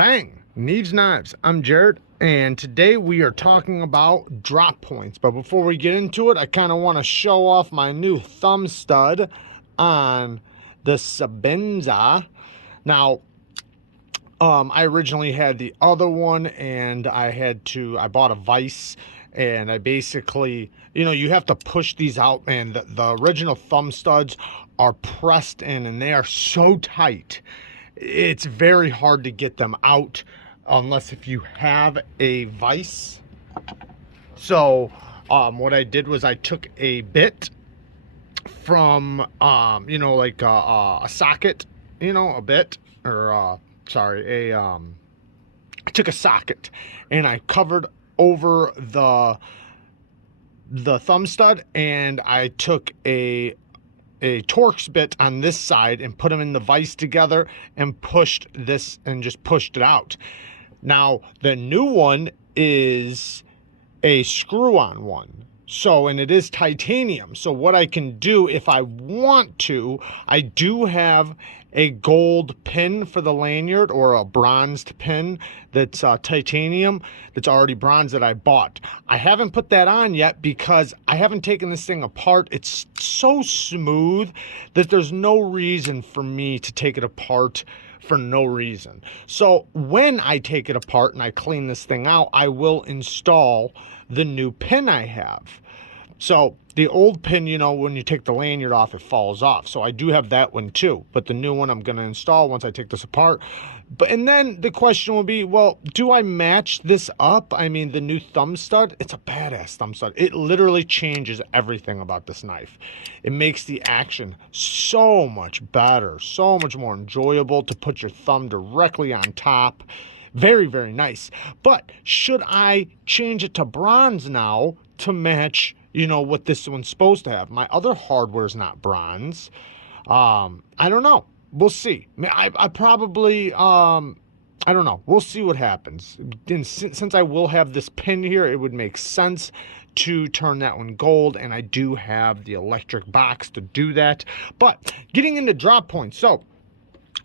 Bang! Neeves Knives. I'm Jared, and today we are talking about drop points. But before we get into it, I kind of want to show off my new thumb stud on the Sabenza. Now, I originally had the other one, and I bought a vise, and I basically, you have to push these out, and the original thumb studs are pressed in, and they are so tight. It's very hard to get them out unless if you have a vise. So what I did was I took a bit from like a socket, a bit, or I took a socket and I covered over the thumb stud, and I took a Torx bit on this side and put them in the vise together and pushed this and just pushed it out. Now the new one is a screw-on one, and it is titanium. So what I can do if I want to, I do have a gold pin for the lanyard, or a bronzed pin that's titanium, that's already bronze, that I bought. I haven't put that on yet because I haven't taken this thing apart. It's so smooth that there's no reason for me to take it apart for no reason. So when I take it apart and I clean this thing out, I will install the new pin I have. So the old pin, when you take the lanyard off, it falls off. So I do have that one too, but the new one I'm going to install once I take this apart. And then the question will be, well, do I match this up? I mean, the new thumb stud, it's a badass thumb stud. It literally changes everything about this knife. It makes the action so much better, so much more enjoyable to put your thumb directly on top. Very, very nice. But should I change it to bronze now to match what this one's supposed to have? My other hardware is not bronze. I don't know. We'll see. I probably, I don't know. We'll see what happens. And since I will have this pin here, it would make sense to turn that one gold, and I do have the electric box to do that. But getting into drop points, so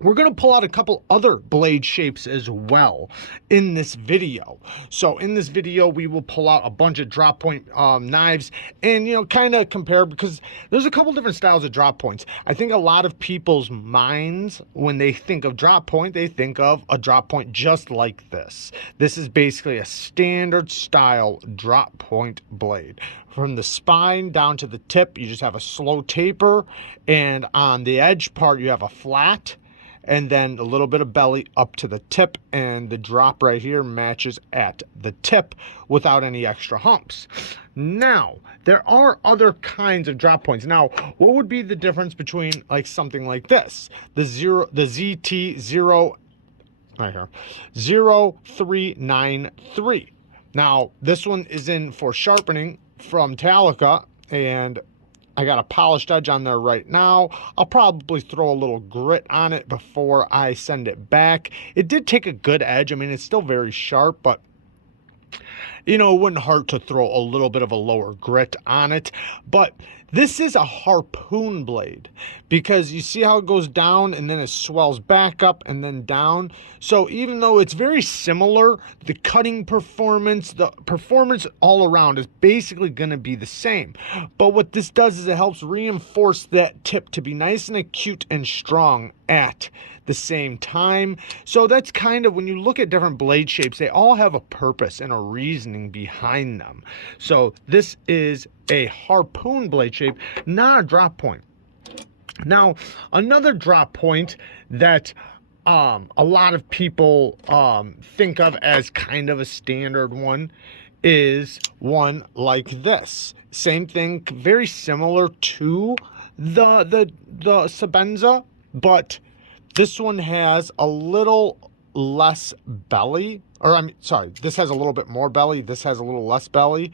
we're going to pull out a couple other blade shapes as well in this video. So in this video, we will pull out a bunch of drop point knives and, kind of compare, because there's a couple different styles of drop points. I think a lot of people's minds, when they think of drop point, they think of a drop point just like this. This is basically a standard style drop point blade. From the spine down to the tip, you just have a slow taper, and on the edge part, you have a flat, and then a little bit of belly up to the tip, and the drop right here matches at the tip without any extra humps. Now, there are other kinds of drop points. Now, what would be the difference between like something like this? The ZT0 right here, 0393. Now, this one is in for sharpening from Metallica, and I got a polished edge on there right now. I'll probably throw a little grit on it before I send it back. It did take a good edge. I mean, it's still very sharp, but it wouldn't hurt to throw a little bit of a lower grit on it. But this is a harpoon blade, because you see how it goes down and then it swells back up and then down. So even though it's very similar, the cutting performance, the performance all around is basically going to be the same. But what this does is it helps reinforce that tip to be nice and acute and strong at the same time. So that's kind of, when you look at different blade shapes, they all have a purpose and a reasoning behind them. So this is a harpoon blade shape, not a drop point. Now, another drop point that a lot of people think of as kind of a standard one is one like this. Same thing, very similar to the Sabenza, but this one has a little less belly, or this has a little bit more belly, this has a little less belly,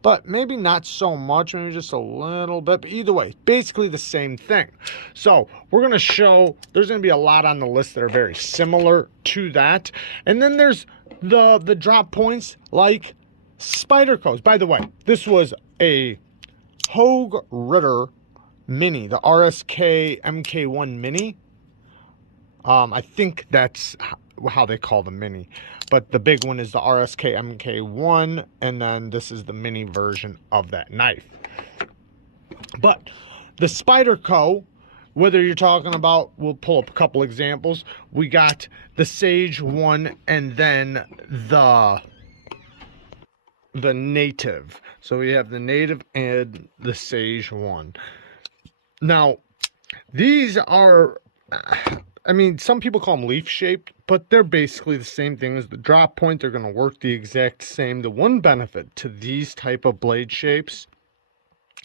but maybe not so much, maybe just a little bit. But either way, basically the same thing. So we're going to show, there's going to be a lot on the list that are very similar to that. And then there's the drop points like Spyderco's. By the way, this was a Hogue Ritter Mini, the RSK MK1 Mini. I think that's how they call the Mini. But the big one is the RSK MK1, and then this is the Mini version of that knife. But the Spyderco, whether you're talking about, we'll pull up a couple examples. We got the Sage one, and then the Native. So we have the Native and the Sage one. Now, these are, I mean, some people call them leaf shaped, but they're basically the same thing as the drop point. They're going to work the exact same. The one benefit to these type of blade shapes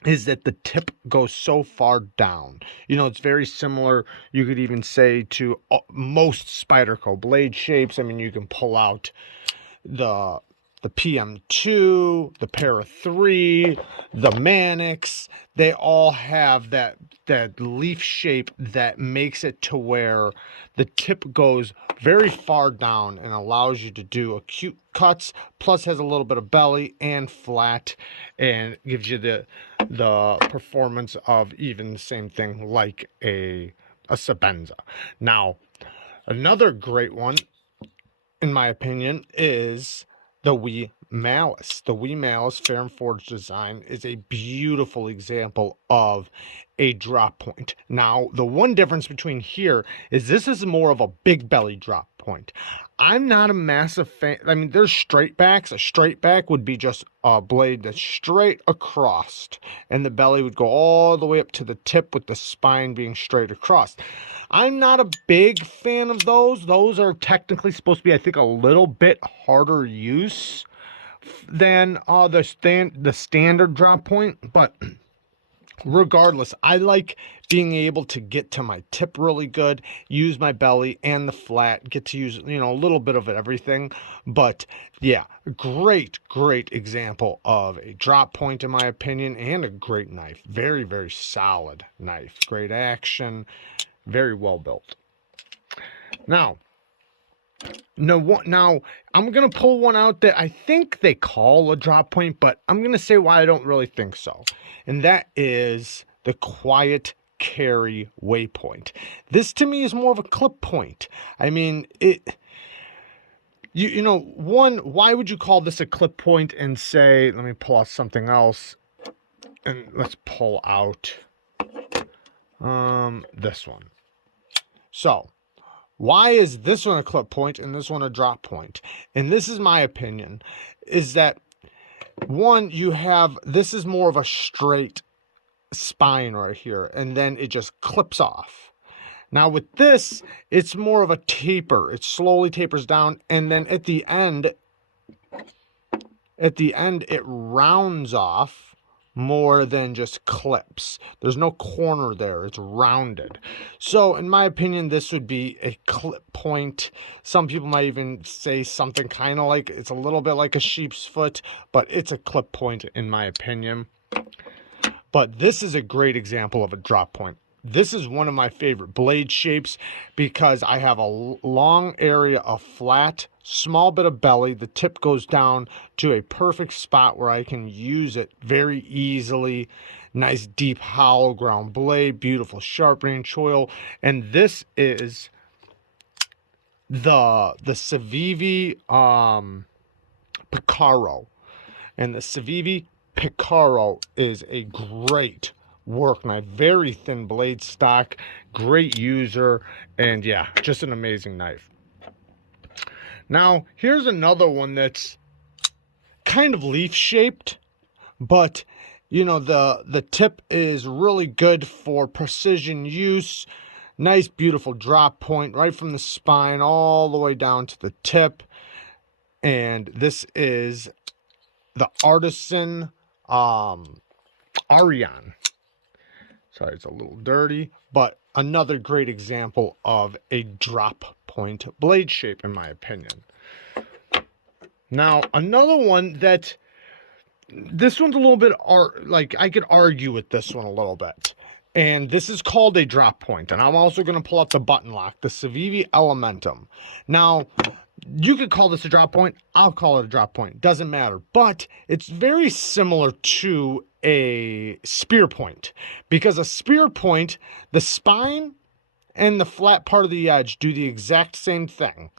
is that the tip goes so far down. You know, it's very similar, you could even say, to most Spyderco blade shapes. I mean, you can pull out the PM2, the Para 3, the Mannix. They all have that leaf shape that makes it to where the tip goes very far down and allows you to do acute cuts, plus has a little bit of belly and flat, and gives you the performance of even the same thing like a Sebenza. Now, another great one, in my opinion, is the Wiha Malice. The Wiha Malice Fair and Forged design is a beautiful example of a drop point. Now, the one difference between here is this is more of a big belly drop point. I'm not a massive fan. I mean, there's straight backs. A straight back would be just a blade that's straight across, and the belly would go all the way up to the tip with the spine being straight across. I'm not a big fan of those. Those are technically supposed to be, I think, a little bit harder use than the standard drop point, but regardless, I like being able to get to my tip really good, use my belly and the flat, get to use, you know, a little bit of everything. But yeah, great example of a drop point, in my opinion, and a great knife. Very, very solid knife. Great action, very well built. Now I'm going to pull one out that I think they call a drop point, but I'm going to say why I don't really think so. And that is the Quiet Carry Waypoint. This to me is more of a clip point. I mean, you know, why would you call this a clip point and say, let me pull out something else, and let's pull out this one. So, why is this one a clip point and this one a drop point? And this is my opinion, is that one, you have, this is more of a straight spine right here, and then it just clips off. Now with this, it's more of a taper. It slowly tapers down, and then at the end it rounds off more than just clips. There's no corner there, it's rounded. So in my opinion, this would be a clip point. Some people might even say something kind of like, it's a little bit like a sheep's foot, but it's a clip point in my opinion. But this is a great example of a drop point. This is one of my favorite blade shapes because I have a long area of flat, small bit of belly. The tip goes down to a perfect spot where I can use it very easily. Nice deep hollow ground blade, beautiful sharpening choil. And this is the Savivi Picaro. And the Savivi Picaro is a great work knife, very thin blade stock, great user, and yeah, just an amazing knife. Now here's another one that's kind of leaf shaped, but you know, the tip is really good for precision use. Nice beautiful drop point right from the spine all the way down to the tip. And this is the Artisan Arion. Sorry, it's a little dirty, but another great example of a drop point blade shape, in my opinion. Now, another one that, this one's a little bit, like, I could argue with this one a little bit. And this is called a drop point. And I'm also going to pull out the button lock, the Savivi Elementum. Now, you could call this a drop point. I'll call it a drop point. Doesn't matter. But it's very similar to a spear point, because a spear point, the spine and the flat part of the edge do the exact same thing.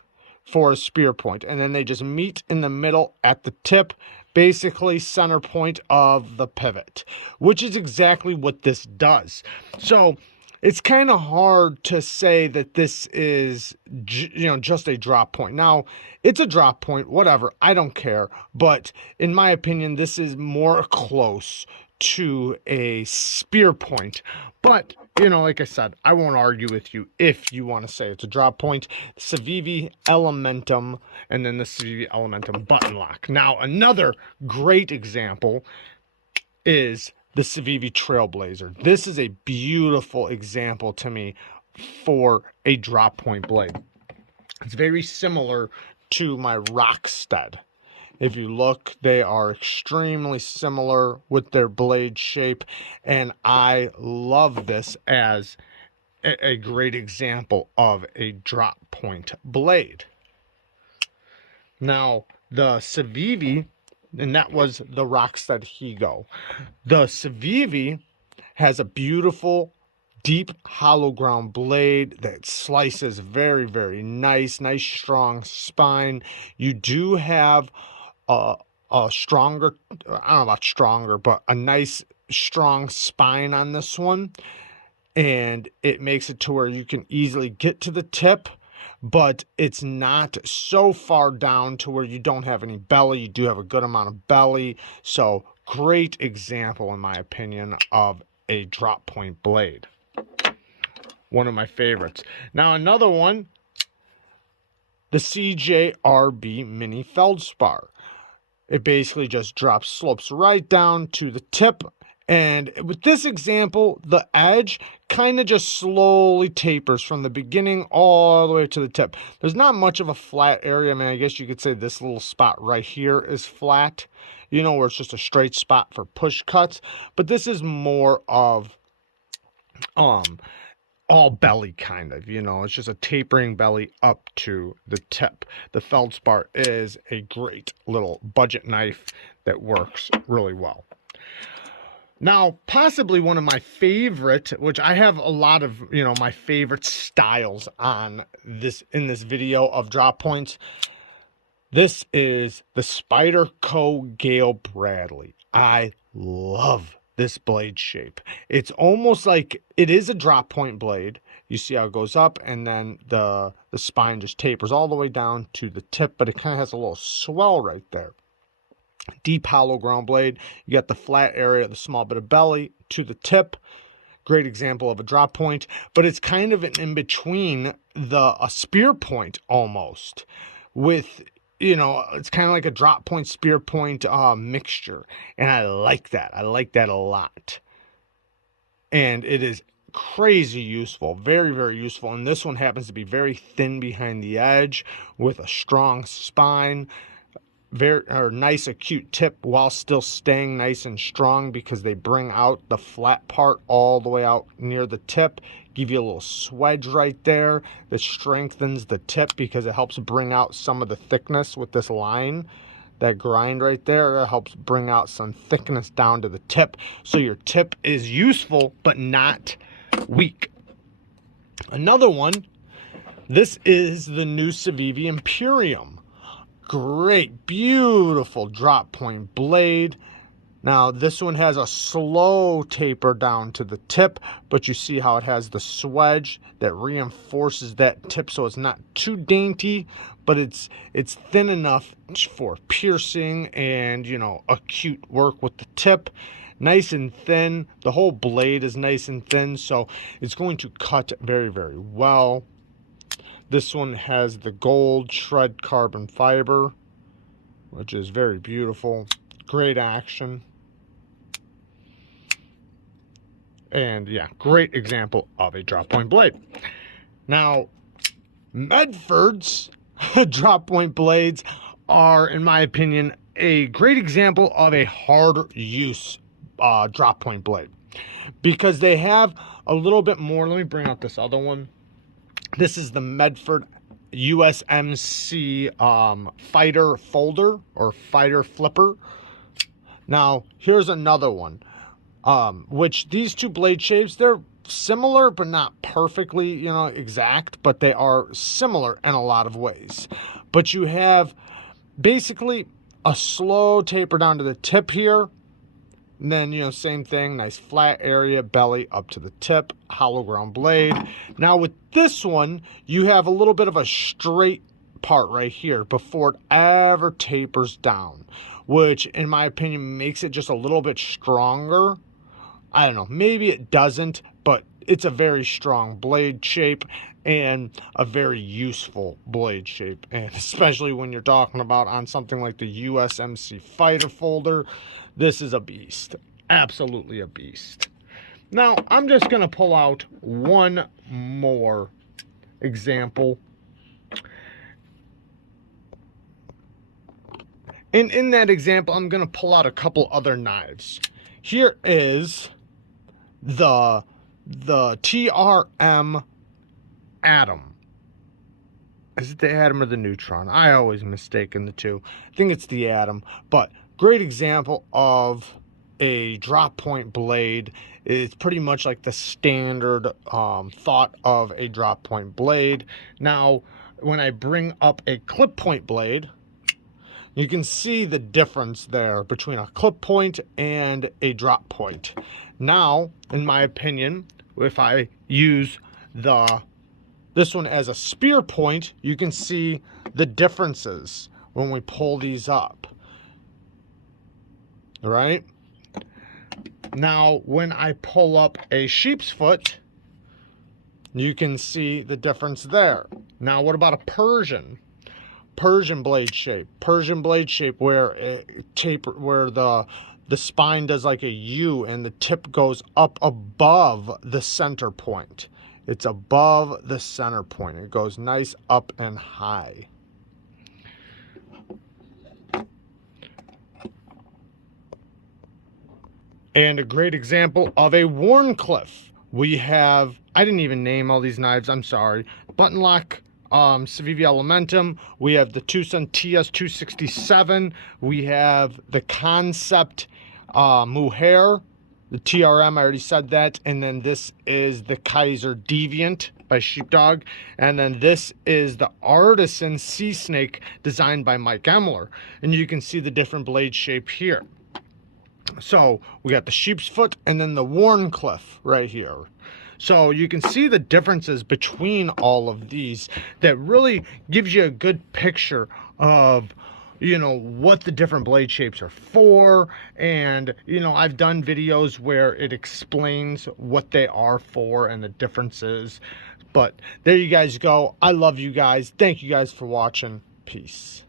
for a spear point, and then they just meet in the middle at the tip, basically center point of the pivot, which is exactly what this does. So it's kind of hard to say that this is, just a drop point. Now, it's a drop point, whatever, I don't care, but in my opinion, this is more close to a spear point. But like I said, I won't argue with you if you want to say it's a drop point. Savivi Elementum, and then the Savivi Elementum button lock. Now, another great example is the Savvi Trailblazer. This is a beautiful example to me for a drop point blade. It's very similar to my Rockstead. If you look, they are extremely similar with their blade shape, and I love this as a great example of a drop point blade. Now, the Savivi, and that was the Rockstead Higo. The Savivi has a beautiful, deep hollow ground blade that slices very, very nice strong spine. You do have a stronger, I don't know about stronger, but a nice strong spine on this one, and it makes it to where you can easily get to the tip, but it's not so far down to where you don't have any belly. You do have a good amount of belly. So great example, in my opinion, of a drop point blade. One of my favorites. Now, another one, the CJRB Mini feldspar. It basically just slopes right down to the tip. And with this example, the edge kind of just slowly tapers from the beginning all the way to the tip. There's not much of a flat area. I mean, I guess you could say this little spot right here is flat, where it's just a straight spot for push cuts. But this is more of all belly kind of, it's just a tapering belly up to the tip. The feldspar is a great little budget knife that works really well. Now, possibly one of my favorite, which I have a lot of, my favorite styles on this, in this video of drop points. This is the Spyderco Gale Bradley. I love this blade shape. It's almost like it is a drop point blade. You see how it goes up, and then the spine just tapers all the way down to the tip, but it kind of has a little swell right there. Deep hollow ground blade. You got the flat area, the small bit of belly to the tip. Great example of a drop point, but it's kind of an in between a spear point almost, with it's kind of like a drop point, spear point mixture. And I like that. I like that a lot. And it is crazy useful. Very, very useful. And this one happens to be very thin behind the edge with a strong spine. Nice acute tip while still staying nice and strong, because they bring out the flat part all the way out near the tip. Give you a little swedge right there that strengthens the tip, because it helps bring out some of the thickness with this line. That grind right there, it helps bring out some thickness down to the tip, so your tip is useful but not weak. Another one, this is the new Savivi Imperium. Great, beautiful drop point blade. Now, this one has a slow taper down to the tip, but you see how it has the swedge that reinforces that tip, so it's not too dainty, but it's thin enough for piercing and, acute work with the tip. Nice and thin. The whole blade is nice and thin, so it's going to cut very, very well. This one has the gold shred carbon fiber, which is very beautiful. Great action. And yeah, great example of a drop point blade. Now, Medford's drop point blades are, in my opinion, a great example of a hard use drop point blade, because they have a little bit more. Let me bring out this other one. This is the Medford USMC fighter folder or fighter flipper. Now, here's another one, which these two blade shapes, they're similar, but not perfectly, you know, exact, but they are similar in a lot of ways. But you have basically a slow taper down to the tip here. And then, you know, same thing, nice flat area, belly up to the tip, hollow ground blade. Now with this one, you have a little bit of a straight part right here before it ever tapers down, which in my opinion makes it just a little bit stronger. I don't know, maybe it doesn't, but it's a very strong blade shape and a very useful blade shape. And especially when you're talking about on something like the USMC fighter folder, this is a beast. Absolutely a beast. Now, I'm just going to pull out one more example. And in that example, I'm going to pull out a couple other knives. Here is the TRM Atom. Is it the Atom or the Neutron? I always mistaken the two. I think it's the Atom, but great example of a drop point blade. It's pretty much like the standard thought of a drop point blade. Now, when I bring up a clip point blade, you can see the difference there between a clip point and a drop point. Now, in my opinion, if I use this one as a spear point, you can see the differences when we pull these up. All right? Now, when I pull up a sheep's foot, you can see the difference there. Now, what about a Persian blade shape? Persian blade shape where the spine does like a U and the tip goes up above the center point. It's above the center point. It goes nice up and high. And a great example of a Wharncliffe. We have, I didn't even name all these knives, I'm sorry. Button lock, Savivi Elementum. We have the Tucson TS267. We have the Concept Mujer, the TRM, I already said that. And then this is the Kaiser Deviant by Sheepdog. And then this is the Artisan Sea Snake designed by Mike Emler. And you can see the different blade shape here. So we got the sheep's foot and then the Wharncliffe right here. So you can see the differences between all of these that really gives you a good picture of, you know, what the different blade shapes are for. And, you know, I've done videos where it explains what they are for and the differences. But there you guys go. I love you guys. Thank you guys for watching. Peace.